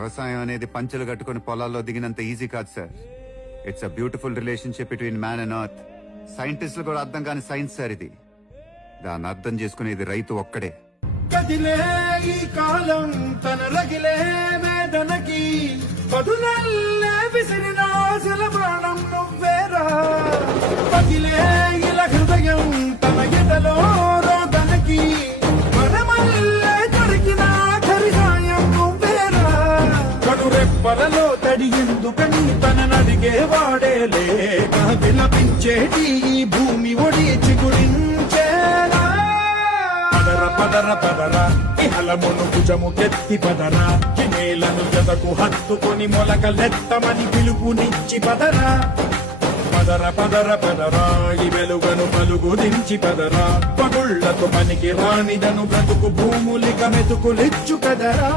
వ్యవసాయం అనేది పంచులు కట్టుకుని పొలాల్లో దిగినంత ఈజీ కాదు sir. It's a beautiful relationship between man and earth. సైంటిస్టులు కూడా అర్థం కాని సైన్స్ సార్ ఇది. దాన్ని అర్థం చేసుకునేది రైతు ఒక్కడే. కదిలే ఈ కాలం తన రగిలే వేదనకి పదునల్లే విసిరిన ఆశల ప్రాణం నువ్వేరా. పగిలే ఇలా హృదయం తన ఎదలో రోదనకి మనమల్లే దొరికిన ఆఖరి సాయం నువ్వేరా. కడురెప్పలలో తడి ఎందుకని తననడిగే వాడే లేక విలపించేటి ఈ భూమి ఒడి చిగురించేలా. పదర పదర ఇహలమును భుజము కెత్తి పదరా. నేలను జతకు హత్తుకొని మొలకలెత్తమని పిలుపునిచ్చి పదరా. పదర పదర పదరా ఈ వెలుగను పలుగు దించి పదరా. పగుళ్లకు పనికి రానిదను బ్రతుకు భూములిక మెతుకులిచ్చు కదరా.